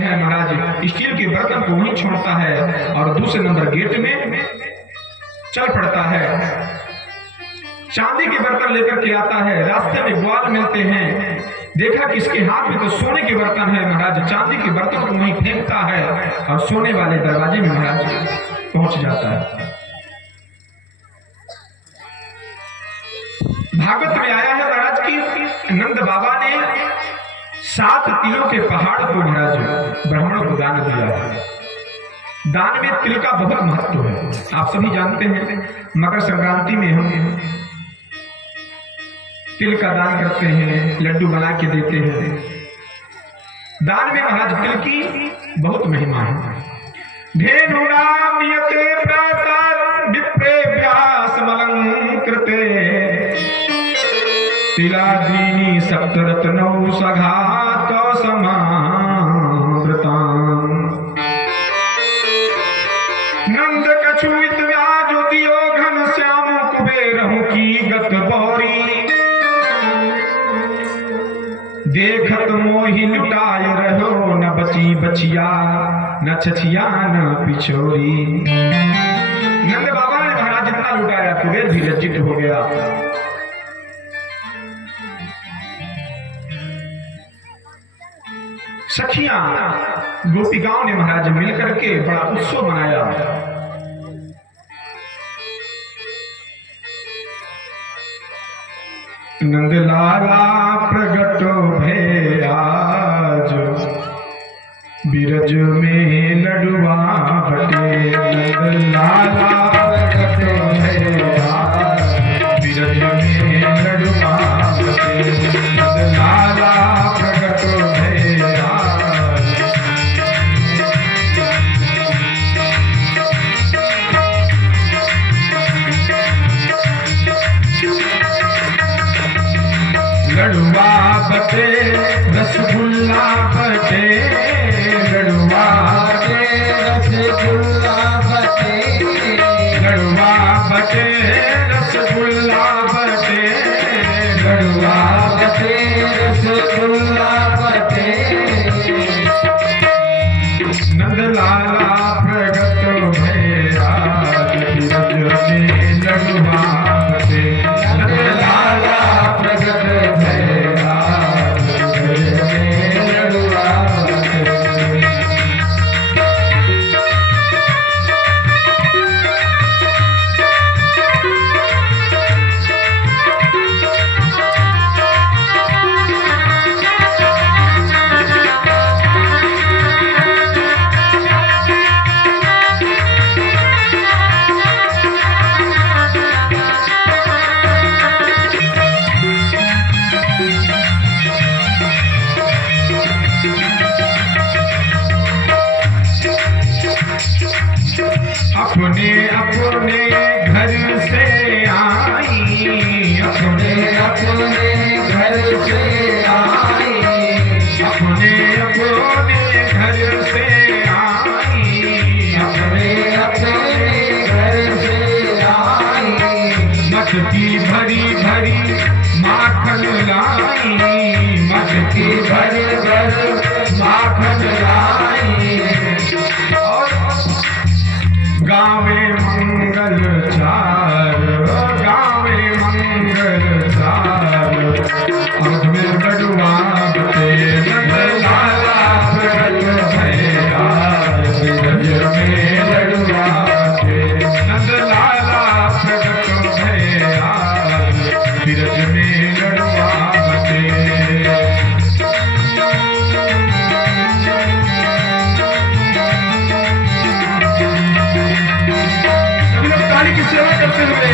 है महाराज स्टील के बर्तन को वहीं छोड़ता है और दूसरे नंबर गेट में चल पड़ता है। चांदी के बर्तन लेकर के आता है। रास्ते में ग्वाल मिलते हैं, देखा कि इसके हाथ में तो सोने के बर्तन है। महाराज चांदी के बर्तन को वहीं फेंकता है और सोने वाले दरवाजे में महाराज पहुंच जाता है। भागवत में आया है महाराज की नंद बाबा ने 7 तिलों के पहाड़ को महाराज ब्राह्मणों को दान दिया है। दान में तिल का बहुत महत्व है। आप सभी जानते हैं मकर संक्रांति में हम तिल का दान करते हैं, लड्डू बना के देते हैं। दान में महाराज तिल की बहुत महिमा है। धेनुनाम नियते प्रातः विप्रेभ्यासमलंकृते तिलादीनि सप्तरत्नौ सघात समावृताम् नंद कछुइत व्याजो दियो घन श्याम कुबेरहु की गत बौरी देखत मोहि लुटाय रहो न बची बचिया न छछिया न पिछोरी। नंद बाबा ने महाराज जितना लुटाया कुबेर भी लज्जित हो गया। सखियां गोपिकाओं ने महाराज मिलकर के बड़ा उत्सव मनाया। नंदलाला प्रगटो भय आज बिरज में लडुआ बटे। नंदलाला प्रगटो भय आज बिरज में लडुआ बटे। नंदलाला प्रगटो भय आज लडुआ बटे रसगुल्ला बटे। लडुआ बटे रसगुल्ला बटे। लडुआ बटे रसगुल्ला बटे। लडुआ बटे रसगुल्ला बटे। नंदलाला प्रगट भय आज बिरज में लडुआ बटे। नंदलाला प्रगट भय आज बिरज में लडुआ बटे। अपने अपने घर से आई। अपने अपने घर से आई। अपने अपने घर से आई। अपने अपने घर से आई। मटकी भरी भरी माखन लाई। मटकी भरी भरी माखन लाई। गावे मंगल चार। गावे मंगल चार अर्ध में लडुआ बटे। नंदलाला प्रगट भय आज बिरज में लडुआ बटे। नंदलाला प्रगट भय आज बिरज में लडुआ बटे। ताली की सेवा करते हुए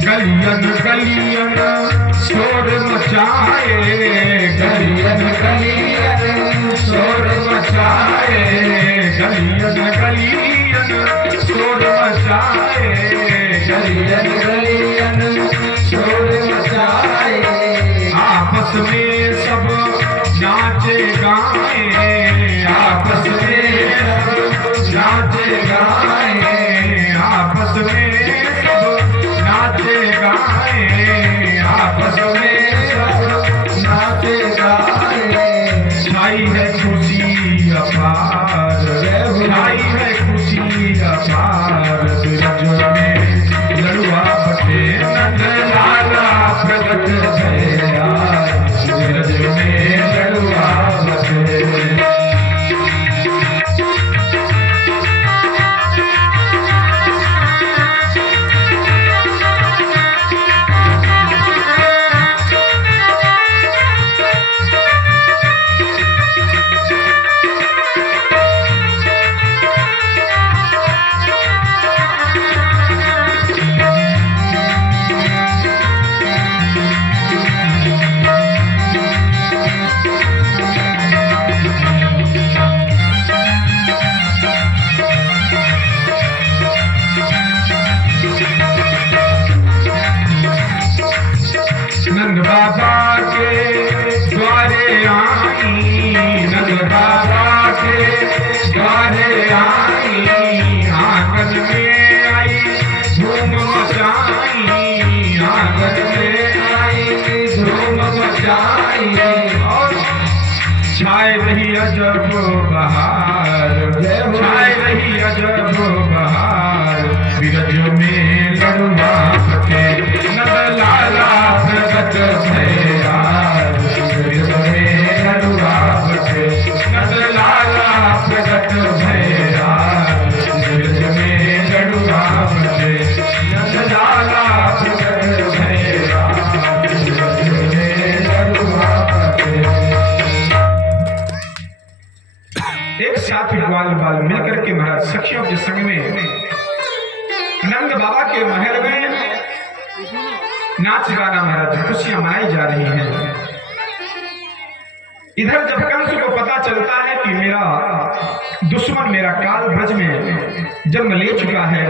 गलियन गलियन शोर मचाए। मचाए, गलियन गलियन शोर मचाए, आपस में सब नाचे गाए, आपस में सब नाचे गाए, आपस में सब नाचे गाए, आपस में सब नाचे गाए। छाई है खुशी अपार, छाई है खुशी अपार, ब्रज में लड़ुआ बटे नंद लाला प्रगट भया, ब्रज में लड़ुआ बटे। नंद बाबा के द्वारे आई, नंद बाबा के द्वारे आई, आंगन में आई धूम मचाई, आंगन में आई धूम मचाई, और छाए रही अजब बहार, छाए रही अजब बहार, ब्रज में लड़ुआ बटे नंद लाला प्रगट भया, ब्रज में लड़ुआ बटे नंद लाला प्रगट भया, ब्रज में लड़ुआ बटे नंद लाला प्रगट भया, ब्रज में लड़ुआ बटे। एक साथ ग्वाल बाल मिलकर के महाराज सखियों के संग में नंद बाबा के महल में नाच गाना महाराज खुशियां मनाई जा रही हैं। इधर जब कंस को पता चलता है कि मेरा दुश्मन मेरा काल ब्रज में जन्म ले चुका है,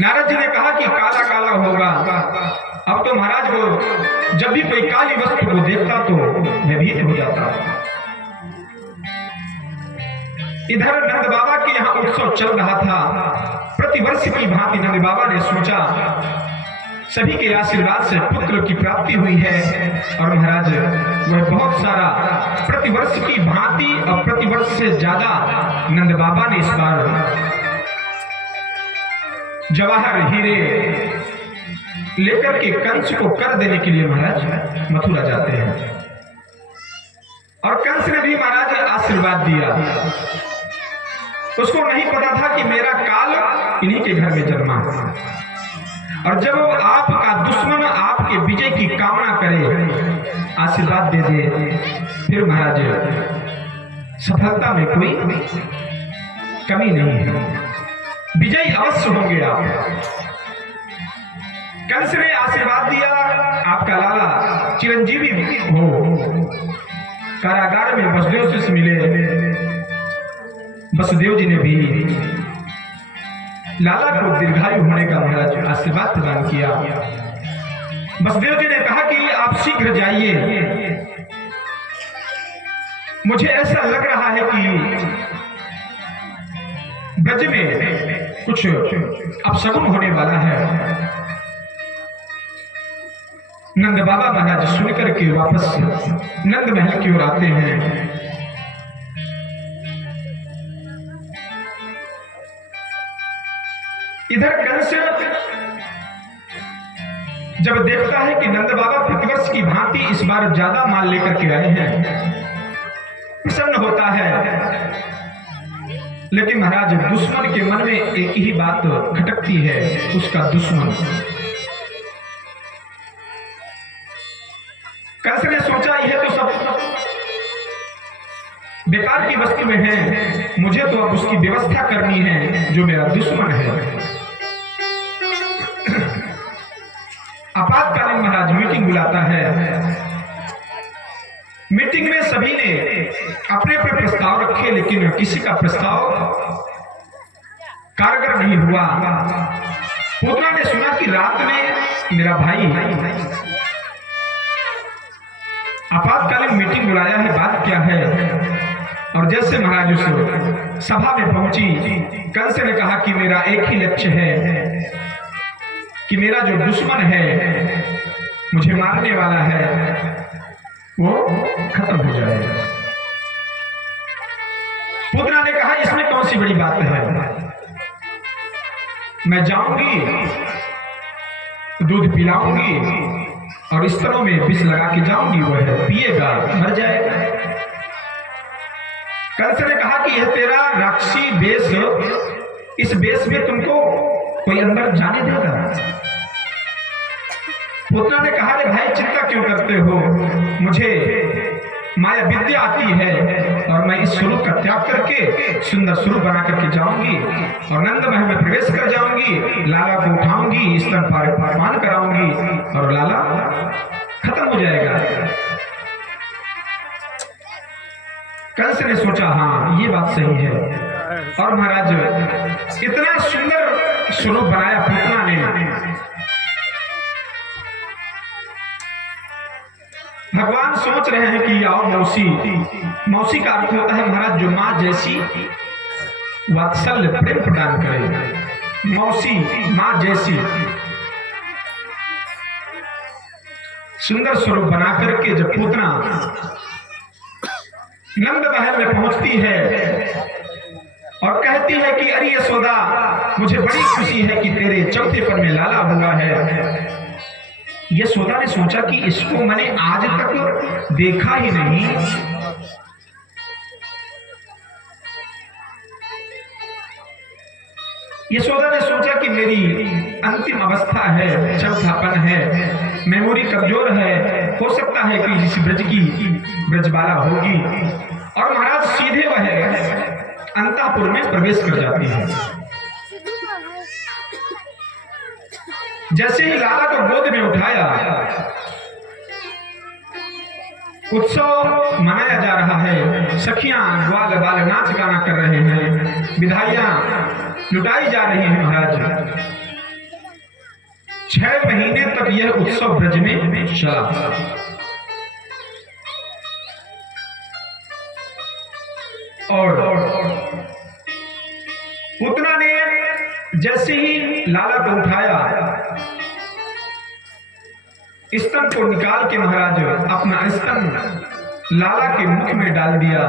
नारद जी ने कहा कि काला काला होगा। अब तो महाराज को जब भी कोई काली वस्तु को देखता तो भयभीत हो जाता। इधर नंद बाबा के यहाँ उत्सव चल रहा था। प्रतिवर्ष की भांति नंद बाबा ने सोचा सभी के आशीर्वाद से पुत्र की प्राप्ति हुई है, और महाराज वह बहुत सारा प्रतिवर्ष की भांति और प्रतिवर्ष से ज्यादा नंद बाबा ने इस बार जवाहर हीरे लेकर के कंस को कर देने के लिए महाराज मथुरा जाते हैं। और कंस ने भी महाराज आशीर्वाद दिया। उसको नहीं पता था कि मेरा काल इन्हीं के घर में जन्मा, और जब वो आपका दुश्मन आपके विजय की कामना करे, आशीर्वाद दे दे, फिर महाराज सफलता में कोई कमी नहीं है, विजयी अवश्य होंगे आप। कंस ने आशीर्वाद दिया आपका लाला चिरंजीवी हो। कारागार में वसुदेव से मिले। वसुदेव जी ने भी लाला को दीर्घायु होने का महाराज आशीर्वाद प्रदान किया। वसुदेव जी ने कहा कि आप शीघ्र जाइए, मुझे ऐसा लग रहा है कि ब्रज में कुछ अपशगुन होने वाला है। नंद बाबा महाराज सुनकर के वापस नंद महल की ओर आते हैं। इधर कंस जब देखता है कि नंद बाबा प्रतिवर्ष की भांति इस बार ज्यादा माल लेकर के आए हैं, प्रसन्न होता है। लेकिन महाराज दुश्मन के मन में एक ही बात खटकती है, उसका दुश्मन। कंस ने सोचा यह तो सब बेकार की वस्तु में है, मुझे तो अब उसकी व्यवस्था करनी है जो मेरा दुश्मन है। आपातकालीन महाराज मीटिंग बुलाता है। मीटिंग में सभी ने अपने अपने प्रस्ताव रखे, लेकिन किसी का प्रस्ताव कारगर नहीं हुआ। पूतना ने सुना कि रात में मेरा भाई आपातकालीन मीटिंग बुलाया है, बात क्या है। और जैसे महाराज उस सभा में पहुंची, कंस ने कहा कि मेरा एक ही लक्ष्य है कि मेरा जो दुश्मन है, मुझे मारने वाला है, वो खत्म हो जाए। पूतना ने कहा इसमें कौन सी बड़ी बात है, मैं जाऊंगी, दूध पिलाऊंगी और स्तनों में विष लगा के जाऊंगी, वह पिएगा, मर जाएगा। कंस ने कहा कि यह तेरा राक्षसी वेश, इस वेश में तुमको कोई अंदर जाने देगा। पुत्र ने कहा रे भाई चिंता क्यों करते हो, मुझे माया विद्या आती है और मैं इस स्वरूप का त्याग करके सुंदर स्वरूप बना करके जाऊंगी और नंद महल में प्रवेश कर जाऊंगी, लाला को उठाऊंगी, स्तन पान कराऊंगी और लाला खत्म हो जाएगा। कंस ने सोचा हाँ ये बात सही है, और महाराज इतना सुंदर स्वरूप बनाया पूतना ने। भगवान सोच रहे हैं कि आओ मौसी, मौसी का अर्थ होता है महाराज जो मां जैसी वात्सल्य प्रेम प्रदान करे, मौसी मां जैसी। सुंदर स्वरूप बना करके जब पूतना नंद महल में पहुंचती है और कहती है कि अरे यशोदा मुझे बड़ी खुशी है कि तेरे चौथे पर में लाला हुआ है। यशोदा ने सोचा कि इसको मैंने आज तक देखा ही नहीं। यशोदा ने सोचा कि मेरी अंतिम अवस्था है, चौथापन है, मेमोरी कमजोर है, हो सकता है कि इस ब्रज की ब्रजबाला होगी। और महाराज सीधे वह अंतःपुर में प्रवेश कर जाती है। जैसे ही लाला को गोद में उठाया, उत्सव मनाया जा रहा है, सखियां ग्वाल बाल नाच गाना कर रहे हैं, विधाइयां लुटाई जा रही हैं। महाराज 6 महीने तक यह उत्सव ब्रज में चला। और पूतना ने जैसे ही लाला को उठाया, स्तन को निकाल के महाराज अपना स्तन लाला के मुख में डाल दिया।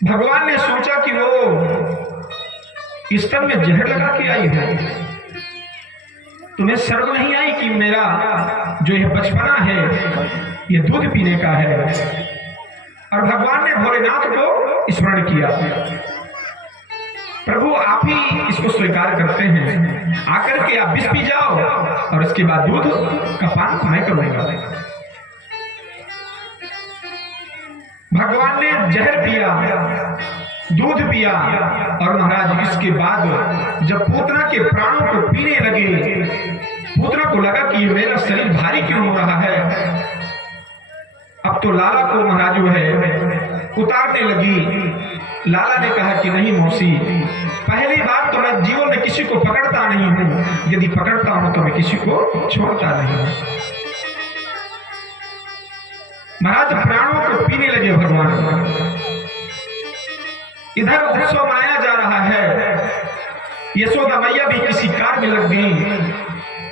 भगवान ने सोचा कि वो स्तन में जहर लगा के आई है, तुम्हें शर्म नहीं आई कि मेरा जो यह बचपना है यह दूध पीने का है। और भगवान ने भोलेनाथ को स्मरण किया, प्रभु आप ही इसको स्वीकार करते हैं, आकर के आप विष पी जाओ और इसके बाद दूध का पान मैं करूंगा। भगवान ने जहर पिया, दूध पिया, और महाराज इसके बाद जब पूतना के प्राणों को पीने लगे, पूतना को लगा कि मेरा शरीर भारी क्यों हो रहा है। अब तो लाला को महाराज जो है उतारने लगी। लाला ने कहा कि नहीं मौसी, पहली बार तो मैं जीवन में किसी को पकड़ता नहीं हूं, यदि पकड़ता हूं तो मैं किसी को छोड़ता नहीं हूं। महाराज प्राणों को पीने लगे भगवान। इधर उत्सव मनाया जा रहा है, यशोदा मैया भी किसी कार्य में लग गई।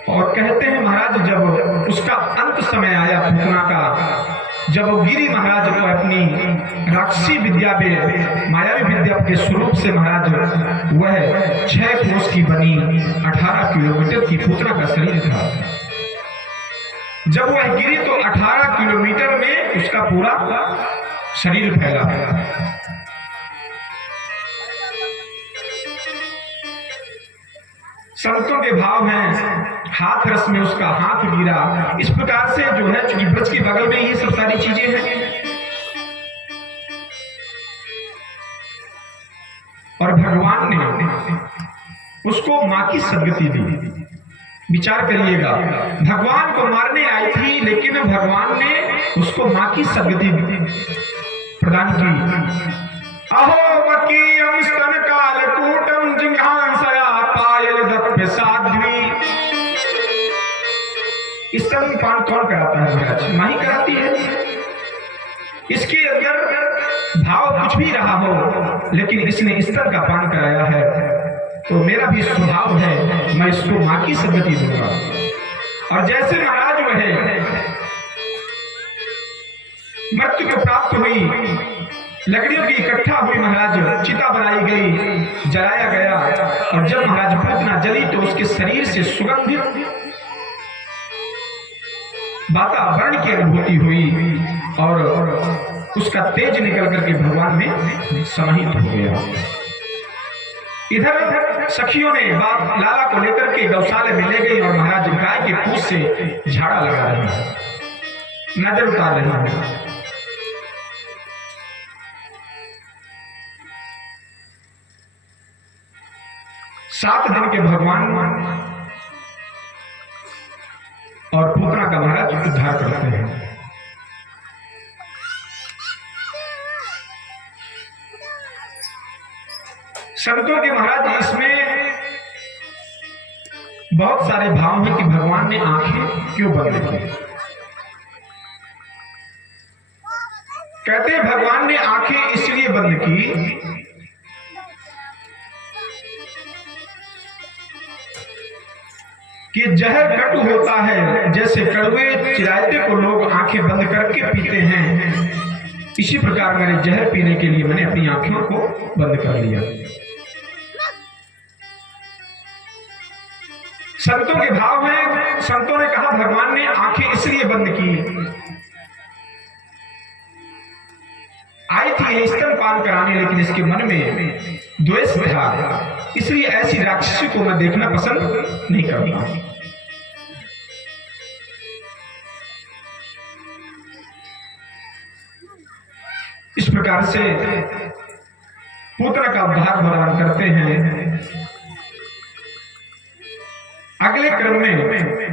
और कहते हैं महाराज जब उसका अंत समय आया पूतना का, जब वो गिरी महाराज को अपनी राक्षसी विद्या में मायावी विद्या के स्वरूप से महाराज वह 6 कोस की बनी 18 किलोमीटर की पूतना का शरीर था। जब वह गिरी तो 18 किलोमीटर में उसका पूरा शरीर फैला। संतों के भाव हैं, हाथ रस में उसका हाथ गिरा। इस प्रकार से जो है, चूंकि ब्रज के बगल में ये सब सारी चीजें हैं। और भगवान ने उसको मां की सदगति दी। विचार करिएगा, भगवान को मारने आई थी, लेकिन भगवान ने उसको मां की सदगति प्रदान की। अहो स्वकीयम स्तन कालकूटम जिघांसया पायल दत्त साध्वी। स्तनपान कौन कराता है महाराज? मां ही कराती है। इसके अंदर भाव कुछ भी रहा हो, लेकिन इसने स्तन का पान कराया है, तो मेरा भी स्वभाव है, मैं इसको मां की सदगति दूंगा। और जैसे महाराज वह मृत्यु को प्राप्त हुई, लकड़ियों की इकट्ठा हुई, महाराज चिता बनाई गई, जलाया गया, और जब महाराज पूतना जली तो उसके शरीर से सुगंधित वातावरण की अनुभूति हुई और उसका तेज निकल करके भगवान में समाहित हो गया। इधर सखियों ने बाप लाला को लेकर के गौशाले में ले गई और महाराज गाय के पूंछ से झाड़ा लगा रहे हैं, नजर उतार रहे हैं। सात दिन के भगवान और पूतना का महाराज उद्धार करते हैं। संतों के महाराज इसमें बहुत सारे भाव हैं कि भगवान ने आंखें क्यों बंद की। कहते हैं भगवान ने आंखें इसलिए बंद की कि जहर कटु होता है, जैसे कड़वे चिरायते को लोग आंखें बंद करके पीते हैं, इसी प्रकार मेरे जहर पीने के लिए मैंने अपनी आंखों को बंद कर लिया। संतों के भाव में संतों ने कहा भगवान ने आंखें इसलिए बंद की, आई थी ये स्तनपान कराने, लेकिन इसके मन में द्वेष था, इसलिए ऐसी राक्षसी को मैं देखना पसंद नहीं करता। इस प्रकार से पुत्र का उद्धार भगवान करते हैं। अगले क्रम में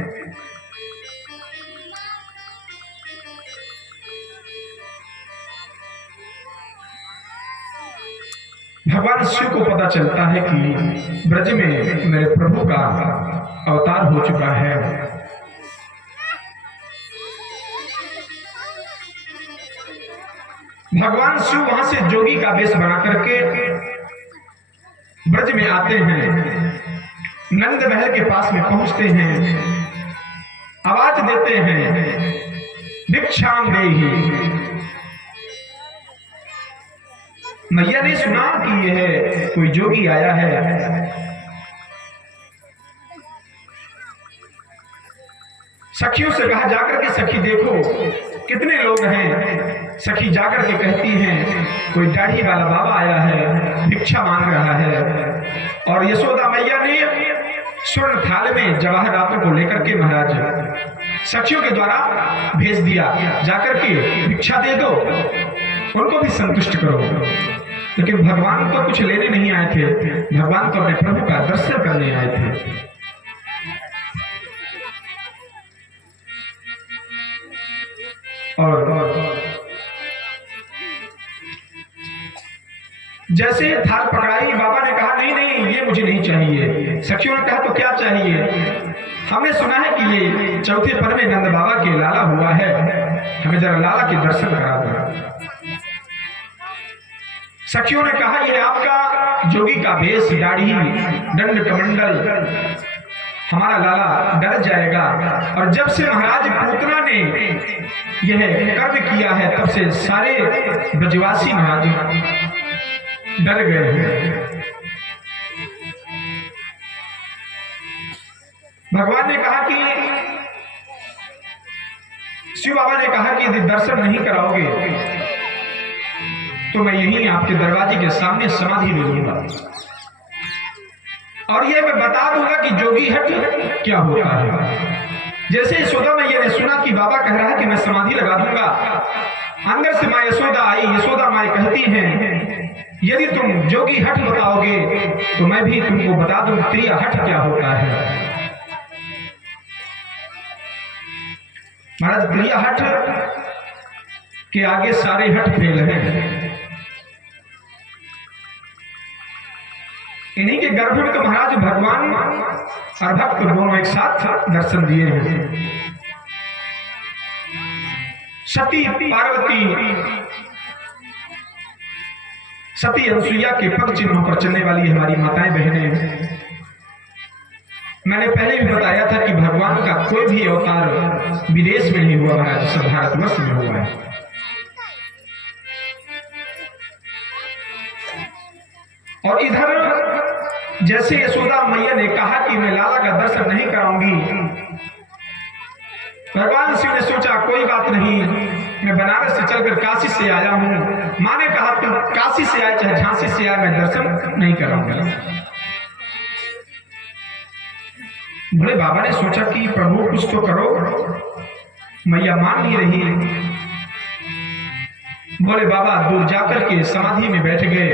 भगवान शिव को पता चलता है कि ब्रज में मेरे प्रभु का अवतार हो चुका है। भगवान शिव वहां से जोगी का वेश बना करके ब्रज में आते हैं, नंद महल के पास में पहुंचते हैं, आवाज देते हैं भिक्षाम देहि। मैया ने सुना कि यह कोई जोगी आया है। सखियों से कहा जाकर के सखी देखो कितने लोग हैं। सखी जाकर के कहती हैं कोई दाढ़ी वाला बाबा आया है, भिक्षा मांग रहा है। और यशोदा मैया ने स्वर्ण थाल में जवाहरातों को लेकर के महाराज सखियों के द्वारा भेज दिया, जाकर के भिक्षा दे दो, उनको भी संतुष्ट करो। लेकिन भगवान तो कुछ लेने नहीं आए थे, भगवान तो अपने प्रभु का दर्शन करने आए थे। और जैसे थाल पकड़ाई, बाबा ने कहा नहीं नहीं ये मुझे नहीं चाहिए। सखियों ने कहा तो क्या चाहिए? हमने सुना है कि ये चौथे पर में नंद बाबा के लाला हुआ है, हमें जरा लाला के दर्शन करा दो। सखियों ने कहा ये आपका जोगी का वेश, दाढ़ी, दंड कमंडल, हमारा लाला डर जाएगा। और जब से महाराज पूतना ने यह कर्म किया है तब से सारे ब्रजवासी महाराज डर गए हैं। भगवान ने कहा कि शिव बाबा ने कहा कि यदि दर्शन नहीं कराओगे तो मैं यहीं आपके दरवाजे के सामने समाधि ले लूंगा, और यह मैं बता दूंगा कि जोगी हट क्या होता है। जैसे यशोदा मैया ने सुना कि बाबा कह रहा है कि मैं समाधि लगा दूंगा, अंदर से मां यशोदा आई। यशोदा मां कहती हैं यदि तुम जोगी हट बताओगे तो मैं भी तुमको बता दूं त्रिया हट क्या होता है। महाराज त्रिया हट के आगे सारे हट फेल हैं। इन्हीं के गर्भ में तो महाराज भगवान और भक्त दोनों एक साथ दर्शन दिए हैं। सती पार्वती, सती अनसुईया के पग चिन्हों पर चलने वाली हमारी माताएं बहनें, मैंने पहले भी बताया था कि भगवान का कोई भी अवतार विदेश में नहीं हुआ महाराज, सब भारतवर्ष में हुआ है। और इधर जैसे यशोदा मैया ने कहा कि मैं लाला का दर्शन नहीं कराऊंगी, भगवान शिव ने सोचा कोई बात नहीं, मैं बनारस से चलकर काशी से आया हूं। माँ ने कहा तुम काशी से आए चाहे झांसी से आए, मैं दर्शन नहीं कराऊंगा। भोले बाबा ने सोचा कि प्रभु कुछ तो करो, मैया मान नहीं रही। भोले बाबा दूर जाकर के समाधि में बैठ गए,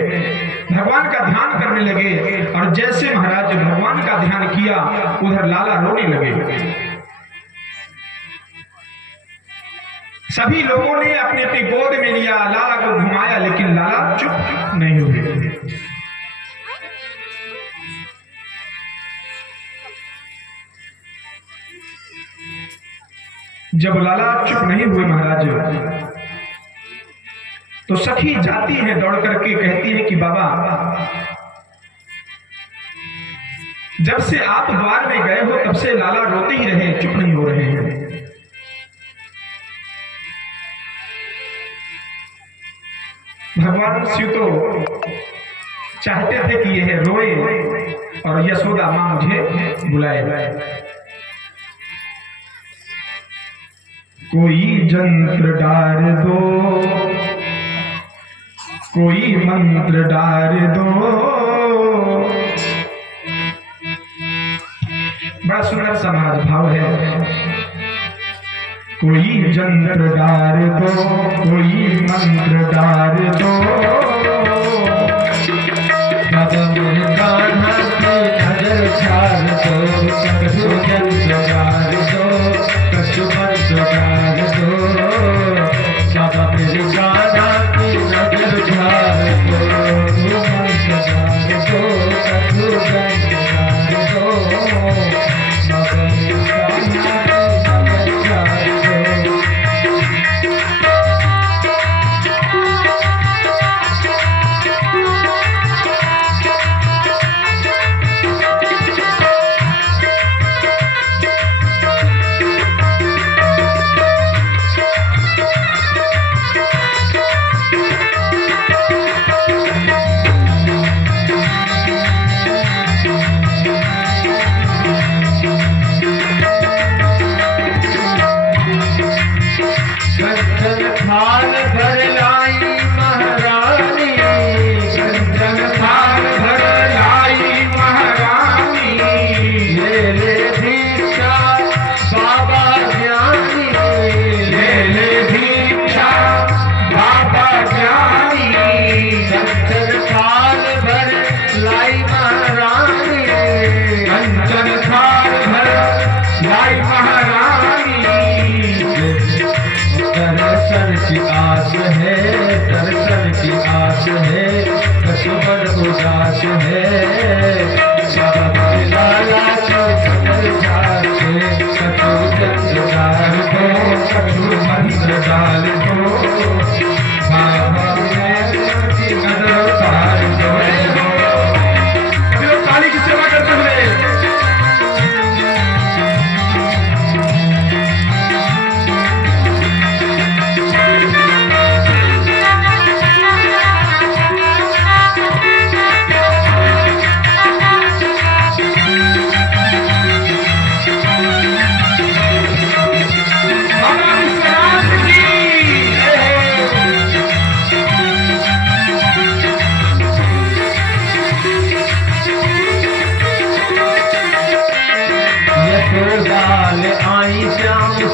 भगवान का ध्यान करने लगे। और जैसे महाराज भगवान का ध्यान किया, उधर लाला रोने लगे। सभी लोगों ने अपने अपनी गोद में लिया, लाला को घुमाया, लेकिन लाला चुप नहीं हुए। जब लाला चुप नहीं हुए महाराज, तो सखी जाती है दौड़ करके, कहती है कि बाबा जब से आप द्वार में गए हो तब से लाला रोते ही रहे, चुप नहीं हो रहे हैं। भगवान शिव तो चाहते थे कि यह रोए और यशोदा मां मुझे बुलाए। कोई जंत्र डार दो, कोई मंत्र डार दो। बड़ा सुंदर सा महाराज भाव है। कोई जंत्र डार दो, कोई मंत्र डार दो। कदम कान्हा की नजर छाड़ दो, कछु जंत्र डार दो, कछु मंत्र डार दो। बाबा मेरे कान्हा की नजर छाड़ दो, मंत्र डार दो, कछु जंत्र डार दो। बाबा मेरे कान्हा की नजर छाड़ दो। थाल भर लाई महारानी, कंचन थाल भर लाई महारानी। ले दीक्षा बाबा ज्ञानी, ले दीक्षा बाबा ज्ञानी। कंचन थाल भर लाई महारानी, कंचन थाल भर लाई महारानी। दर्शन की आस है, दर्शन की आस है, कसुबर उदास है। बाबा लाला की नजर छाड़ दे, कछु जंत्र डाल दो, कछु मंत्र डाल दो। बाबा की नजर छाड़ दो। काली की सेवा करते हुए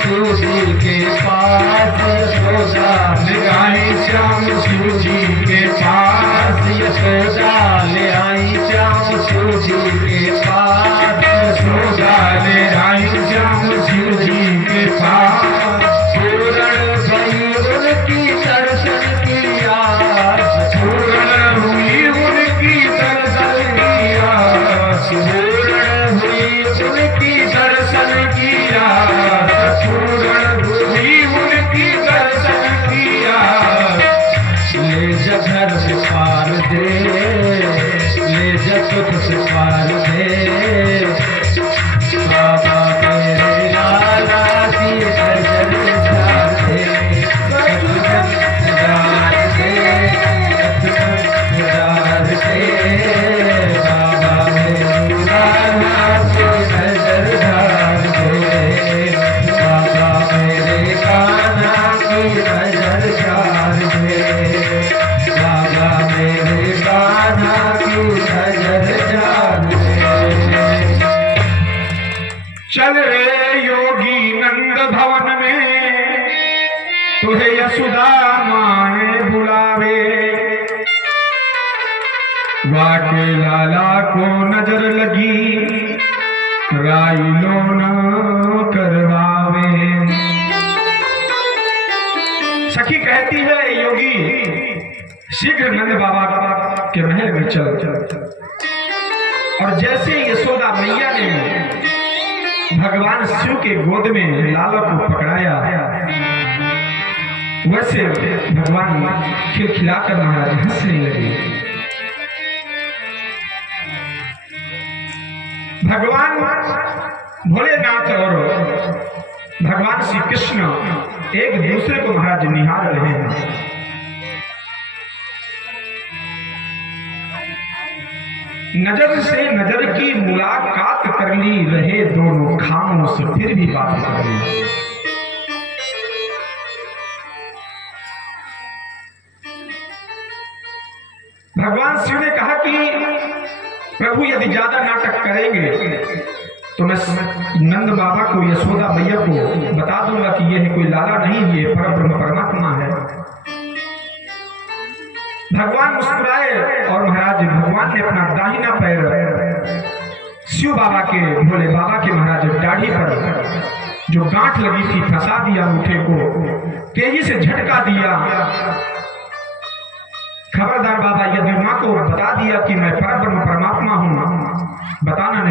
सूजी के पास, यशोदा ले आई श्याम सूजी के पास। यशोदा ले आई श्याम सूजी के पास, यशोदा ले आई श्याम सूजी के पास। पूर्ण भई उनकी दर्शन की आस, पूर्ण हुई उनकी दर्शन की चल रे योगी नंद भवन में, तुझे यशोदा माए बुलावे। वाके लाला को नजर लगी, राइलो न करवावे। सखी कहती है योगी शीघ्र नंद बाबा के महल में चल। और जैसे यशोदा मैया ने भगवान शिव के गोद में लाला को पकड़ाया, वैसे भगवान खिलखिलाकर महाराज हंसने लगे। भगवान भोलेनाथ और भगवान श्री कृष्ण एक दूसरे को महाराज निहार रहे हैं। नजर से नजर की मुलाकात कर ली, रहे दोनों खामोश फिर भी बात कर ली। भगवान शिव ने कहा कि प्रभु यदि ज्यादा नाटक करेंगे तो मैं नंद बाबा को यशोदा मैया को बता दूंगा कि यह कोई लाला नहीं, ये परब्रह्म परमात्मा है। भगवान मुस्कुराए और महाराज भगवान ने अपना दाहिना पैर शिव बाबा के भोले बाबा के महाराज दाढ़ी पर जो गांठ लगी थी फंसा दिया, अंगूठे को तेजी से झटका दिया। खबरदार बाबा, यदि माँ को बता दिया कि मैं परब्रह्म परमात्मा हूँ, बताना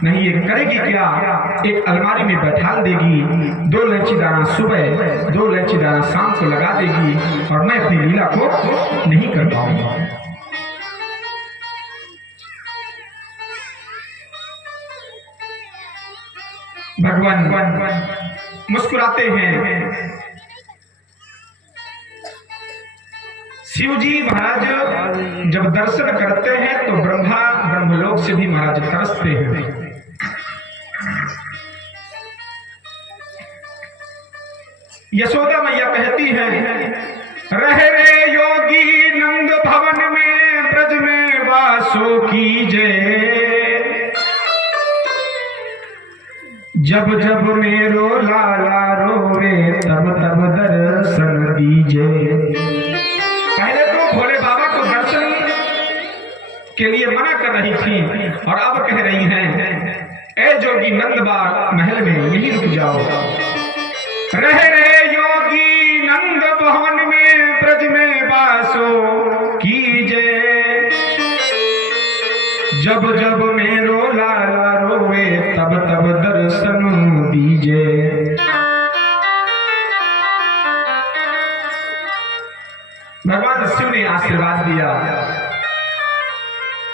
नहीं ये करेगी क्या? एक अलमारी में बैठाल देगी, 2 इलायची दाना सुबह 2 इलायची दाना शाम को लगा देगी और मैं अपनी लीला को नहीं कर पाऊंगा। भगवान मुस्कुराते हैं। शिव जी महाराज जब दर्शन करते हैं तो ब्रह्मलोक से भी महाराज तरसते हैं। यशोदा मैया कहती है, रहे रे योगी नंद भवन में, ब्रज में वासो कीजिए। जब जब मेरो लाला रोवे, तब तब दर्शन दीजिए। पहले तो भोले बाबा को दर्शन के लिए मना कर रही थी और अब कह रही हैं, ए जोगी नंद बाबा महल में यही रुक जाओ। रहे रहे योगी नंद भवन में, ब्रज में वासो कीजिए। जब जब मेरो लाला रोवे, तब तब दर्शन दीजिए। भगवान शिव ने आशीर्वाद दिया,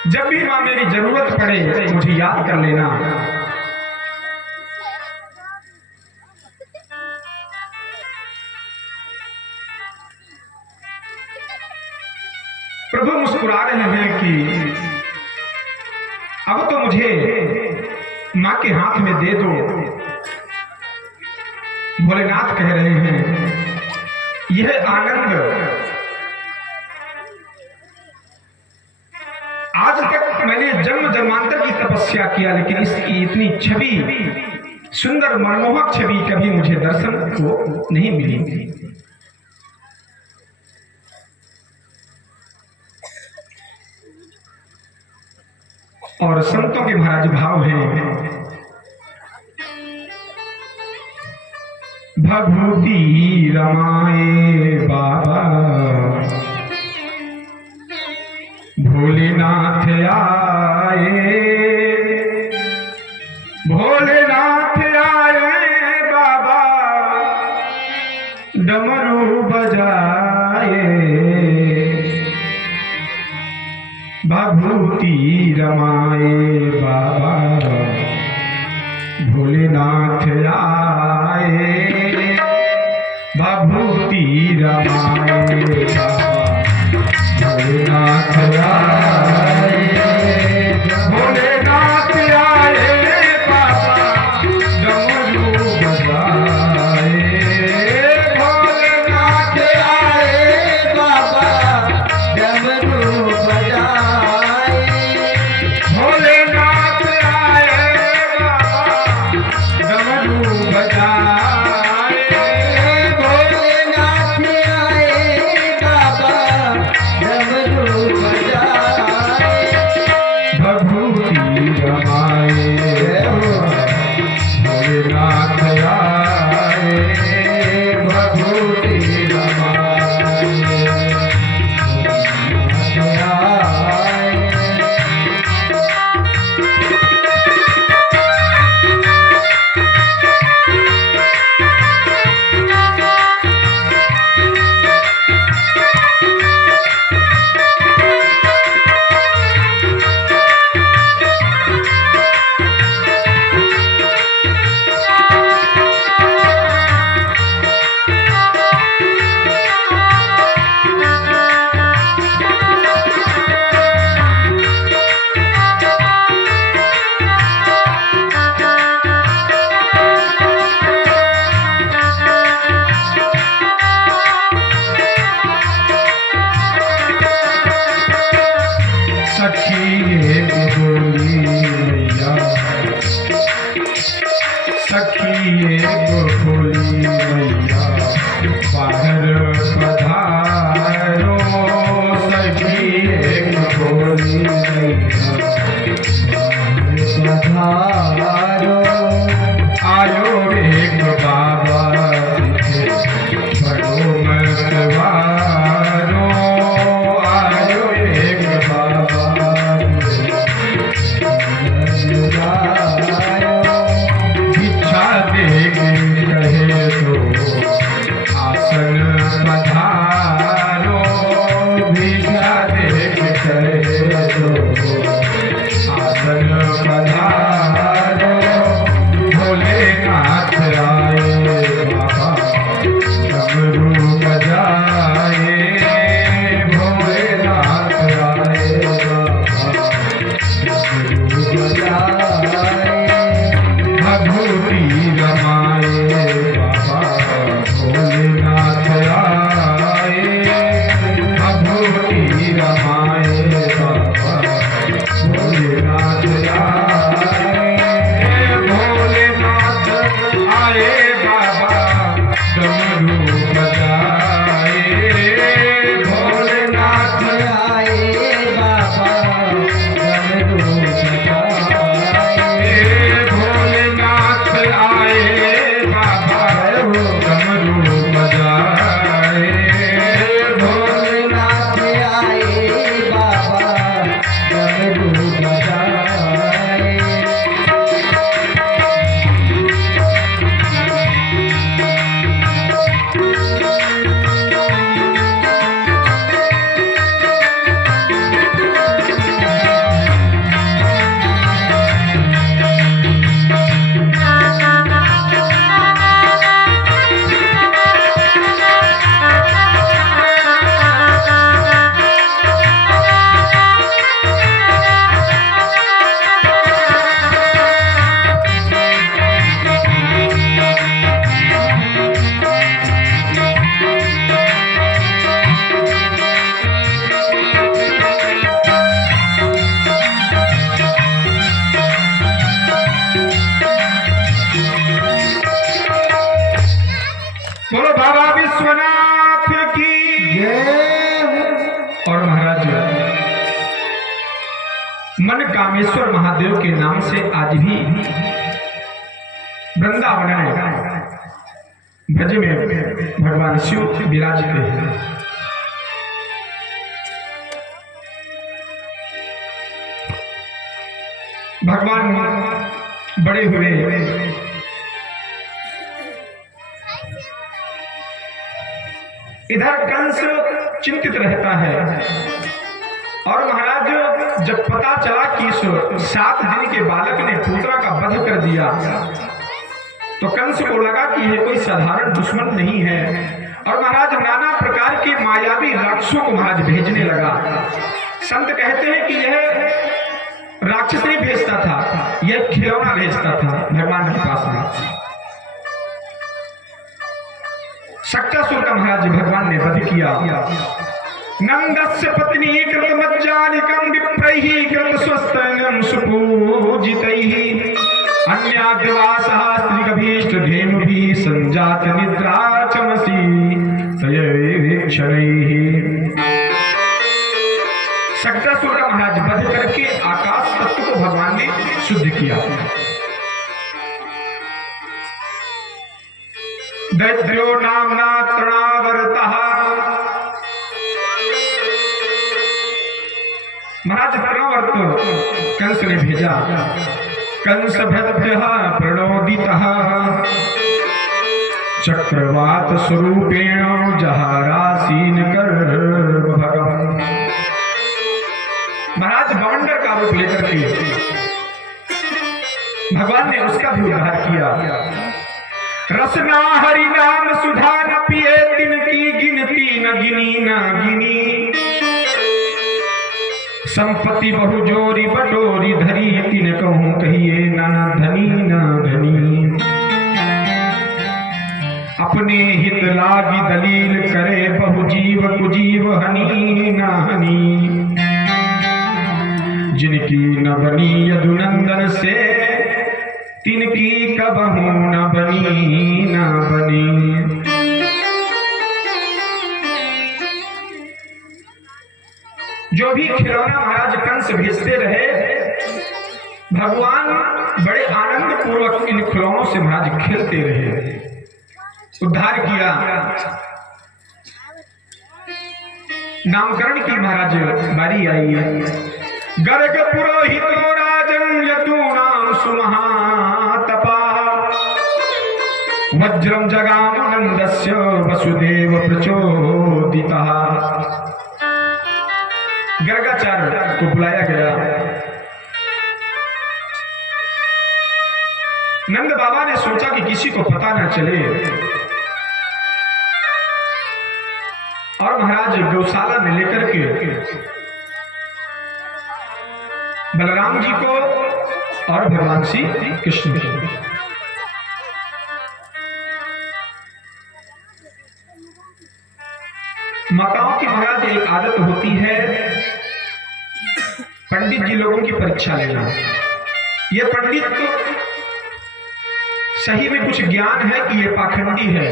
जब भी मां मेरी जरूरत पड़े मुझे याद कर लेना। प्रभु मुस्कुरा रहे हैं कि अब तो मुझे मां के हाथ में दे दो। भोलेनाथ कह रहे हैं, यह आनंद आज तक मैंने जन्म जन्मांतर की तपस्या किया, लेकिन इसकी इतनी छवि, सुंदर मनमोहक छवि कभी मुझे दर्शन को नहीं मिली। और संतों के महाराज भाव हैं, भगवती रमाए बाबा, भोलेनाथ आए, भोलेनाथ आए बाबा, डमरू बजाए। भगवती रमाए बाबा, भोलेनाथ आए, भगवती रमाए बाबा, भोलेनाथ आए, भोलेनाथ आए बाबा, डमरू बजाए। भोलेनाथ आए बाबा, डमरू बजाए। भोलेनाथ आए बाबा, कामेश्वर महादेव के नाम से आज भी वृंदावन में ब्रज में भगवान शिव विराजते हैं। भगवान बड़े हुए इधर कंस चिंतित रहता है और महाराज जब पता चला कि इस 7 दिन के बालक ने पुत्रा का वध कर दिया तो कंस को लगा कि यह कोई साधारण दुश्मन नहीं है और महाराज नाना प्रकार के मायावी राक्षसों को महाराज भेजने लगा। संत कहते हैं कि यह राक्षस नहीं भेजता था, यह खिलौना भेजता था भगवान के पास में। शक्तासुर का महाराज भगवान ने वध किया। नंदस्य पत्नी कृतमज्जानिकं विप्रैः कृतस्वस्तनं सुपूजितैः अन्याद्वासः स्त्रीगभीष्टधेनुभिः संजात निद्रा चमसि तयेक्षणैः। शक्तासुर का महाराज वध करके आकाश तत्व को भगवान ने शुद्ध किया। दैत्यो नामना तृणावर्तः महाराज तृणावर्त कंस ने भेजा। कंस भद्भ्यः प्रणोदितः चक्रवात स्वरूपेण जहारासीन गर्भभगम्। महाराज बवंडर का रूप लेकर के भगवान ने उसका भी उद्धार किया। रसना हरि नाम सुधा न पिए तिनकी गिनती न गिनी न गिनी संपत्ति बहु जोरी बटोरी धरी तिन कहूं कहिए न धनी न धनी अपने हित लागी दलील करे बहु जीव कुजीव हनी न हनी जिनकी न बनी यदुनंदन से तिनकी कबहू न बनी न बनी। जो भी खिलौना महाराज कंस भेजते रहे भगवान बड़े आनंद पूर्वक इन खिलौनों से महाराज खेलते रहे, उद्धार किया। नामकरण की महाराज बारी आई है। गर्ग पुरोहितो राजन यदूनां सुमहातपा वज्रम जगामनंदस्य वसुदेव प्रचोदितः। गर्गाचार्य को बुलाया गया। नंद बाबा ने सोचा कि किसी को पता न चले और महाराज गौशाला में लेकर के बलराम जी को और भगवान श्री कृष्ण को माताओं की महाराज एक आदत होती है पंडित जी लोगों की परीक्षा लेना। ये पंडित तो सही में कुछ ज्ञान है कि ये पाखंडी है,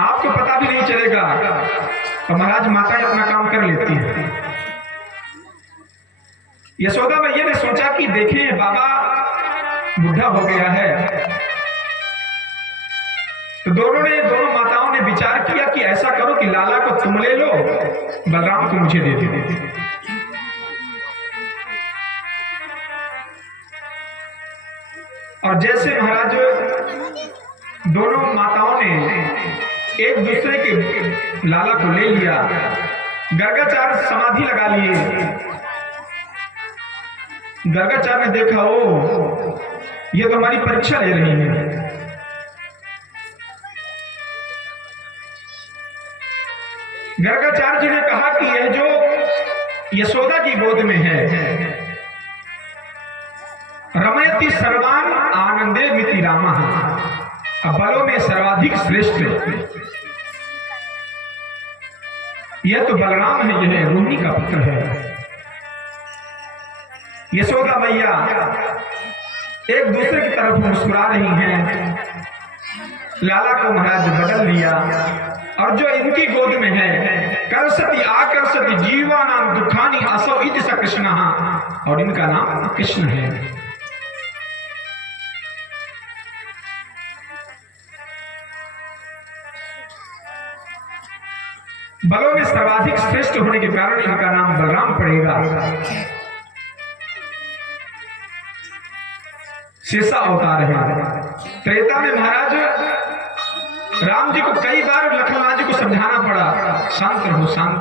आपको पता भी नहीं चलेगा और महाराज माताएं अपना काम कर लेती है। यशोदा मैया ने सोचा कि देखें बाबा बुढ़ा हो गया है, तो दोनों माताओं ने विचार किया कि ऐसा करो कि लाला को तुम ले लो, बलराम को मुझे दे दो। और जैसे महाराज दोनों माताओं ने एक दूसरे के लाला को ले लिया, गर्गाचार्य समाधि लगा लिए। गर्गाचार्य ने देखा ओ ये तो हमारी परीक्षा ले रही है। गर्गाचार्य जी ने कहा कि यह जो यशोदा की गोद में है रमयति सर्वान आनंदे मिति रामः, बलों में सर्वाधिक श्रेष्ठ यह तो बलराम है, यह रोहिणी का पुत्र है। यशोदा मैया एक दूसरे की तरफ मुस्कुरा रही हैं। लाला को महाराज बदल लिया और जो इनकी गोद में है करसति आकर्षति जीवानां दुखानि असौ इति स कृष्णः, और इनका नाम कृष्ण है। बलों में सर्वाधिक श्रेष्ठ होने के कारण इनका नाम बलराम पड़ेगा। शेषा अवतार है। त्रेता में महाराज राम जी को कई बार लक्ष्मण जी को समझाना पड़ा, शांत रहो शांत